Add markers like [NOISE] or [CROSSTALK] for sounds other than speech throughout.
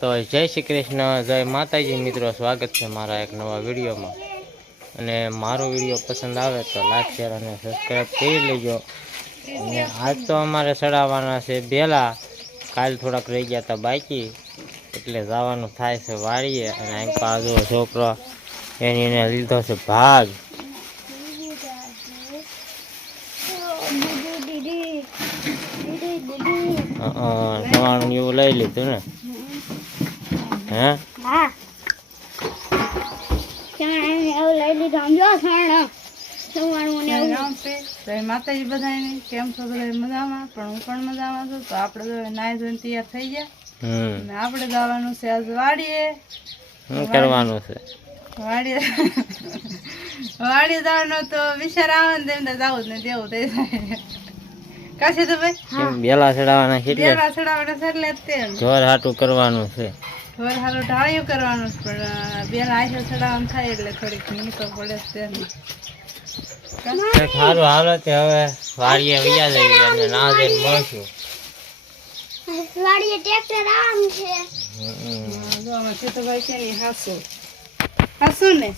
તો જય શ્રી કૃષ્ણ જય માતાજી. મિત્રો સ્વાગત છે મારા એક નવા વિડીયોમાં. અને મારો વીડિયો પસંદ આવે તો લાઈક શેર અને સબસ્ક્રાઈબ કરી લેજો. અને આજ તો અમારે ચડાવવાના છે ભેલા કાલ થોડાક રહી ગયા હતા બાકી એટલે જવાનું થાય છે વાળીએ અને અહીં પાછો છોકરો એની એને લીધો છે ભાગ. નવાણું એવું લઈ લીધું ને? હે? હા. ને માતાજી બધાને કેમ છો બધા મજામાં? પણ પણ મજામાં છું. તો આપણે તો નાઈ ધોઈને તૈયાર થઈ ગયા. આપણે જવાનું છે આજ વાડીએ. શું કરવાનું છે? વાડીએ. વાડીએ જવાનું તો વિચાર આવે ને તેમને જવું જ નહીં તેવું થઈ જાય. કાશે તો ભાઈ? બેલા ચડાવવાના એટલે જોર હાટું કરવાનું છે. ઢોર હારો ઢાળિયું કરવાનું પણ બે બેલા આશો ચડાવવાનું થાય એટલે થોડીક નીકળ પડે છે સારું હાલો તે હવે વાડીએ વૈયા જઈએ અને ના જઈને મળશું. વાડીએ ટ્રેક્ટર આમ છે. જો ચેતુભાઈ છે ને હાસુ. હાસુ ને?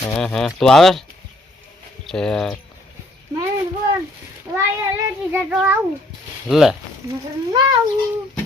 હા હા તું આવે? છે મને બોલ વાડીએ લેતી જતો આવું. લે. ના આવું.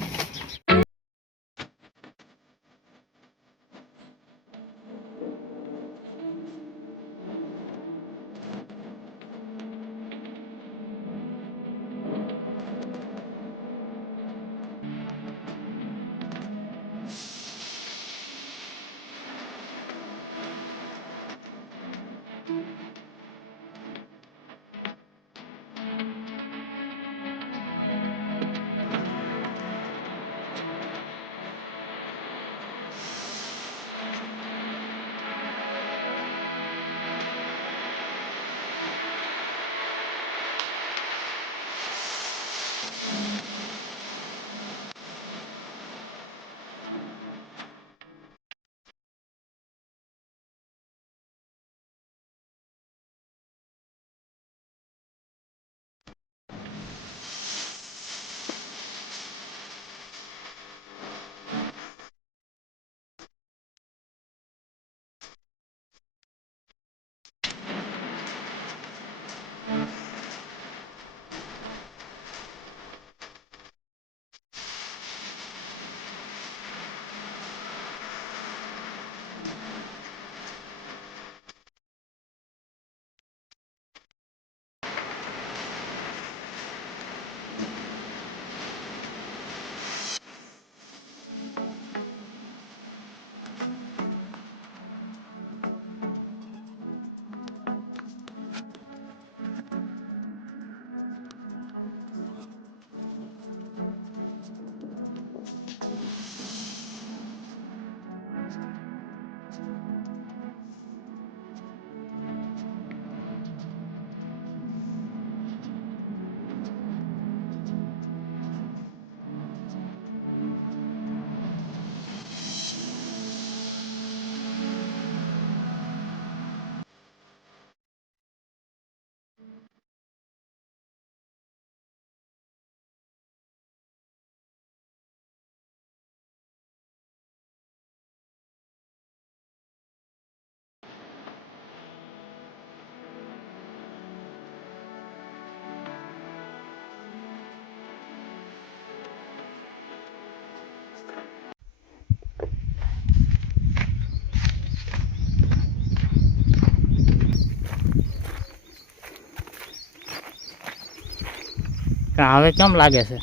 હવે કેમ લાગે છે?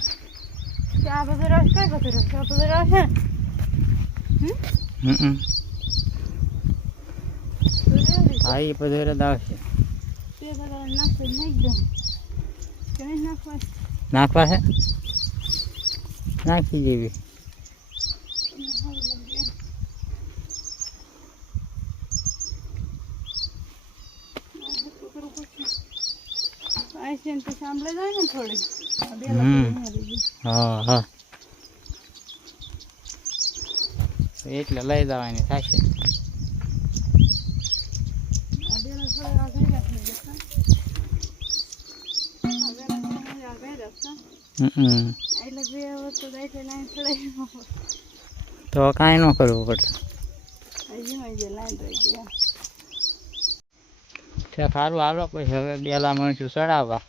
આ બધો રસ કઈ બધો રસ આ બધો રસ છે. હમ એ બધું રદ આવશે નાખવા? છે? નાખી જેવી આઈસેન તો સાંભળે જાય ને થોડી. હા હા. એટલે લઈ જવાની થશે. તો કાંઈ ન કરવું પડે. સારું હાલો, પછી હવે બેલા મળશું. ચડાવવા.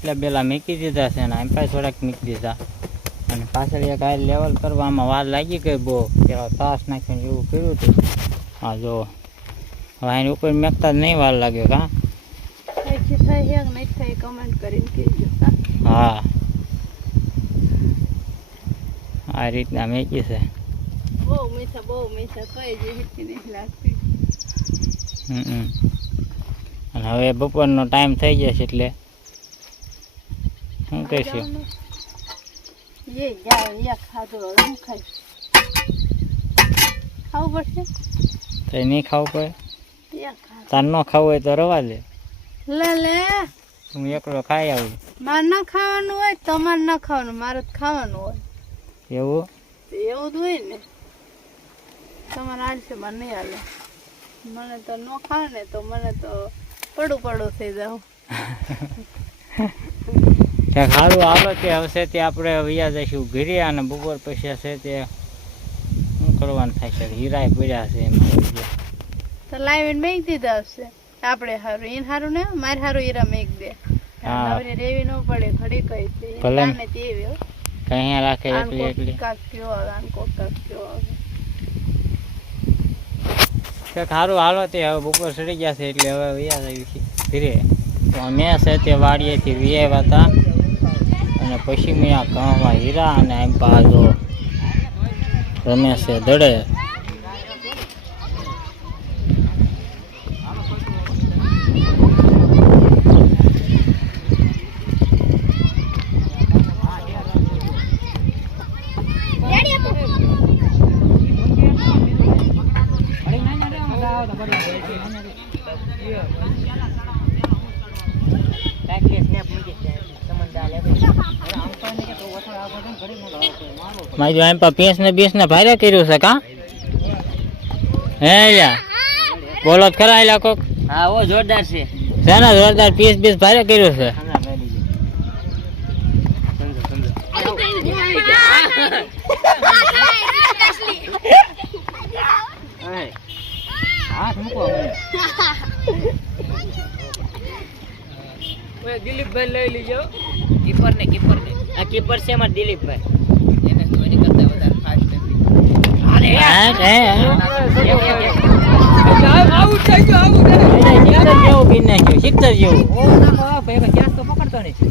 એટલા પહેલાં મૂકી દીધા છે ને એમ પાસે થોડાક મૂકી દીધા. અને પાછળ એક આ લેવલ કરવામાં વાર લાગી ગઈ બહુ પેલા તાસ નાખીને એવું કર્યું હતું હા જો. હવે એની ઉપર મેકતા જ નહીં વાર લાગ્યો કા હા? આ રીતના મેકી છે. બહુ મીઠા બહુ મીઠા કઈ જે નહીં લાગતી. હમ. અને હવે બપોરનો ટાઈમ થઈ જશે એટલે શું કહીશું એ જાય યા ખાધો હું ખાઈ ખાવું પડશે? તો નહીં ખાવું પડે? યા તાર ન ખાવું હોય તો રવા દે. લે લે. હું એકલો ખાઈ આવું. મારે ના ખાવાનું હોય તમારે ના ખાવાનું મારે તો ખાવાનું હોય. એવું? એવું જ હોય ને. તમારે હાલશે મને નહીં હાલે. મને તો ન ખાવ ને તો મને તો પડું પડું થઈ જાવ [LAUGHS] ત્યાં સારું આવે તે હવે છે તે આપણે વ્યા જઈશું ઘરે અને બપોર પછી છે તે શું કરવાનું થાય છે? હીરાય પડ્યા છે એમાં તો લાઈવ મેક દીધા હશે. આપણે સારું એને સારું ને મારે સારું હીરા મેક દે. નવરી રેવી ન પડે ઘડી કઈ છે. ભલે. તેવી કઈ રાખે કાક કયો આવે કોક કાક કયો આવે. સારું હાલો તે હવે બપોર સડી ગયા છે એટલે હવે વૈયા જઈએ ઘીરે. તો અમે છે તે વાડીએથી વિયાવ્યા હતા. અને પછી મેં આ ગામમાં હીરા અને એમ પાછો રમેશે દડે. મારી એમ પા પીસ ને બીસ ને ભારે કર્યું છે કા? હે લ્યા. બોલો તો ખરા એલા કોક. હા ઓ જોરદાર છે. છે ને જોરદાર પીસ બીસ ભારે કર્યું છે? હાથ મૂકો દિલીપભાઈ લઈ લીજો. કીપર ને કીપર ને આ કીપર છે અમાર દિલીપભાઈ એને તો એની કરતા વધારે ફાસ્ટ નથી હા, હે, હે. આઉટ થઈ ગયો આઉટ એને સિત્તેર જેવું સિત્તેર જેવું પકડતો નહીં.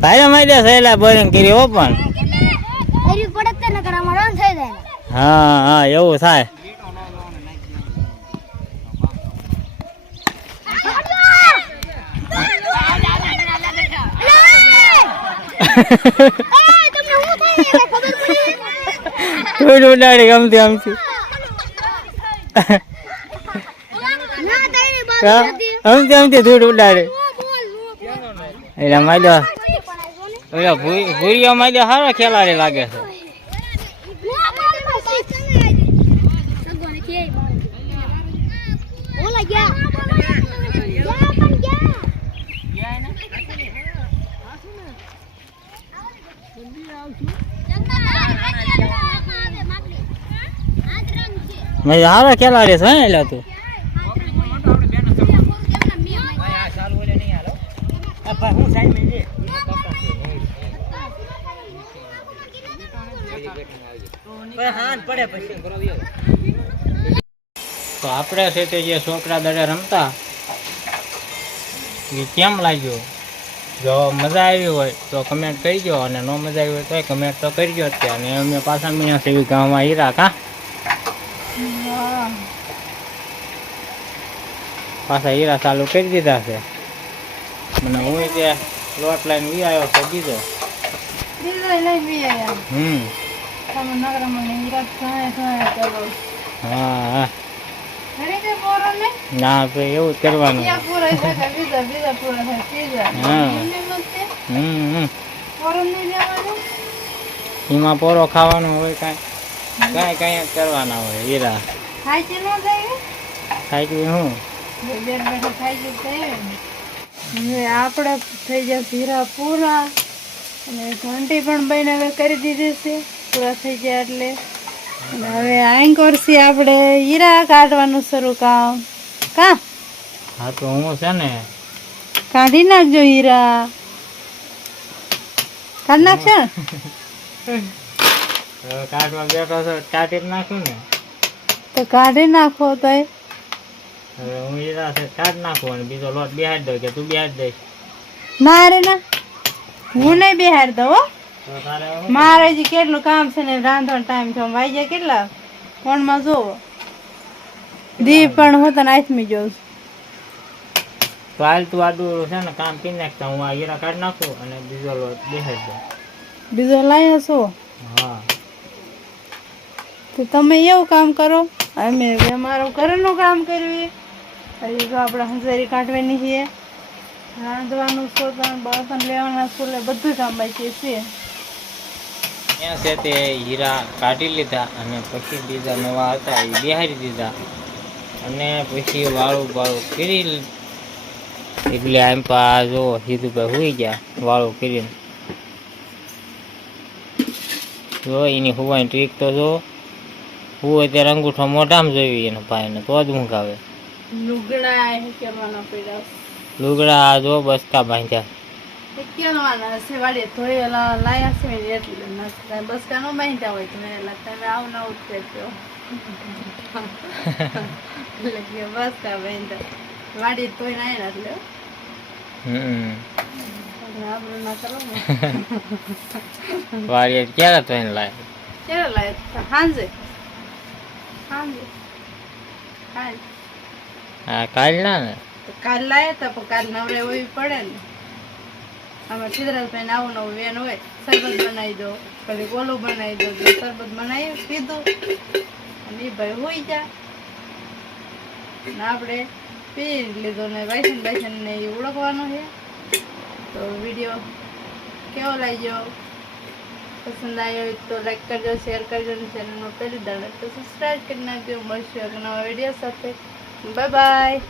ભાઈ અમારી દે સહેલા બોરિંગ કરી હો પણ. હા હા એવું થાય. ગમતી ગમતી. આમથી આમથી ધૂળ ઉડાડે. એટલે માર્યો ઓલા ભૂ- ભૂરીઓ માર્યો સારો ખેલાડી લાગે છે. મેં સારો ખેલાડી છે એટલે તું. તો આપણે છે તે જે છોકરા દડે રમતા એ કેમ લાગ્યો? જો મજા આવી હોય તો કમેન્ટ કરજો અને ન મજા આવી હોય તો કમેન્ટ તો કરજો જ તે અને અમે પાછા મહિના સેવી ગામમાં હીરા કા? પાછા હીરા ચાલુ કરી દીધા છે. મને હું તે લોટ લાઈન વી આવ્યો છે બીજો. હમ. હા હા ને તો એવું જ કરવાનું હા. એમ પોરો ખાવાનો હોય કાંઈ કાંઈ કાંઈ કરવાના હોય હીરા ખાઈ હવે આપણે થઈ જશે હીરા પૂરા અને ઘંટી પણ બહેને હવે કરી દીધી છે પૂરા થઈ ગયા એટલે. અને હવે આઈન કરશી આપણે હીરા કાઢવાનું શરૂ કામ. કા? હા તો હું છે ને? કાઢી નાખજો હીરા. કાઢી નાખશે? કાઢવા બેઠો છો કાઢી જ નાખું ને? તો કાઢી નાખો તો હવે હું હીરા છે કાઢ નાખું અને બીજો લોટ બેહાડી દઉં કે તું બેહાડી દઈશ? ના રે ના હું નહીં બિહાર દઉં હું. મારે હજી કેટલું કામ છે ને રાંધણ ટાઈમ છે. વાઈ જાય કેટલા? ફોનમાં જોવો દી પણ હું તને આથમી જોઉં છું. તું આડું છે ને કામ કરી નાખતા હું આ હીરા કાઢી નાખું અને બીજો લોટ બેહાડી દઉં. બીજો લાયા હશો હા. તો તમે એવું કામ કરો અમે અમારું ઘરનું કામ કરવી હજી તો આપણે હંસારી કાઢવાની છે રાંધવાનું સોતણ બળતણ લેવાના સ્કૂલે બધું કામ બાકી છે ત્યાં છે તે હીરા કાઢી લીધા અને પછી બીજા નવા હતા એ બિહારી દીધા. અને પછી વાળું વાળું ફેરી એટલે આમ પા જો સીધું ભાઈ હોઈ ગયા વાળું કરીને જો એની હોવાની ટ્રીક તો જો હોય ત્યારે અંગૂઠો મોઢામાં જોઈ એનો ભાઈને તો જ ઊંઘ આવે. લુગડા જો બસતા બાંધ્યા. કેળવાના છે વાડીએ ધોયેલા લાયા છે ને એટલે નથી બસ કાનો બાંધ્યા હોય તો એટલે તમે આવું ના ઉઠે એટલે કે બસ કા બાંધ્યા. વાડી ધોઈને આવ્યા એટલે. વાળી ક્યારે તો એને લાય? ક્યારે લાયા? સાંજે. સાંજે. કાલ. હા કાલ ના? ને તો કાલ લાયા હતા પણ કાલ નવરે હોવી પડે ને. આમાં સિદ્ધરાજભાઈ આવું નવું વેન હોય શરબત બનાવી દો. પછી ગોલું બનાવી દો સરબત બનાવી પીધું અને એ ભાઈ હોઈ જા ને આપણે પી લીધો ને વાયસન બાયસન ને એ ઓળખવાનું છે. તો વીડિયો કેવો લાગ્યો? પસંદ આવ્યો હોય તો લાઈક કરજો શેર કરજો અને ચેનલમાં પહેલી દાડે તો સબસ્ક્રાઈબ કરી નાખજો. મળશે નવા વીડિયો સાથે. Bye bye